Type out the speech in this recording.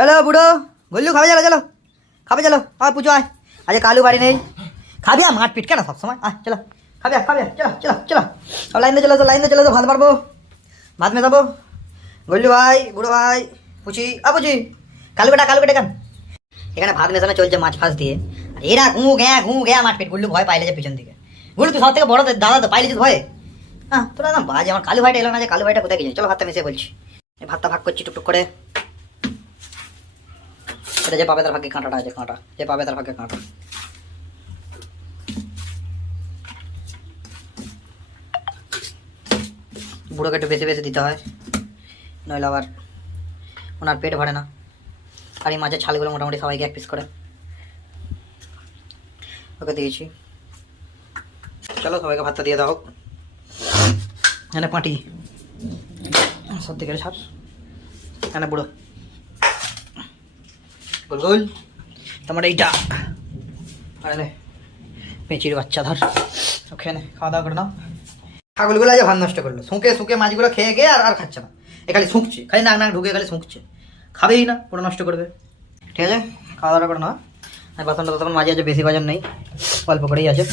চলো বুড়ো গুল্লু খাবে, চলো চলো খাবে, চলো আর পুজো আয়। আজ কালু বাড়ি নেই, খাবি আর মারপিট কেন সবসময়? আয় চলো খাবে, খাবে, চলো চলো চলো সব লাইন দিয়ে চলো তো, লাইন দিয়ে চলো তো, ভাত পারবো, ভাত মেশাবো। গুল্লু ভাই, বুড়ো ভাই, পুচি পুচি, কালু বেটা কেন? এখানে ভাত মেশানো চলছে মাছ ফাঁস দিয়ে, আর এরা ঘু ঘ্যা মারপিট। গুল্লু ভয় পাইলে যে পিছন দিকে। গুল্লু তুই সব থেকে বড় দাদা তো, পাইলেছিস ভয়ে? হ্যাঁ তোরা না বাজে, আমার কালু ভাইটা এলো না, যে কালু ভাইটা কোথায় গেছে? চলো ভাতটা মেশে বলছি। এই ভাতটা ভাগ করছি টুকটুক করে। এটা যে পাবে তার ভাগ্যে কাঁটাটা আছে, কাঁটা যে পাবে তার ভাগ্যে কাঁটা। বুড়োকে একটু বেশি বেশি দিতে হয়, নইলে আবার ওনার পেট ভরে না। আর এই মাছের ছালগুলো মোটামুটি সবাইকে এক পিস করে ওকে দিয়েছি। চলো সবাইকে ভাতটা দিয়ে দাও। এখানে পাঁটি সব দিকে ছাড়, এখানে বুড়ো গোল গোল তোমার এইটা, আরে পেঁচির বাচ্চা ধর, ওখানে খাওয়া দাওয়া করে নাও। ছাগলগুলো আজ ভাত নষ্ট করলো, শুঁকে মাছগুলো খেয়ে গিয়ে আর খাচ্ছে না। এ খালি শুঁকছে, খালি নাক ঢুকে খালি শুঁকছে, খাবেই না, পুরো নষ্ট করবে। ঠিক আছে খাওয়া দাওয়া করে না। বাসনটা তখন মাঝে আছে, বেশি বাজার নেই, অল্প করেই আছে।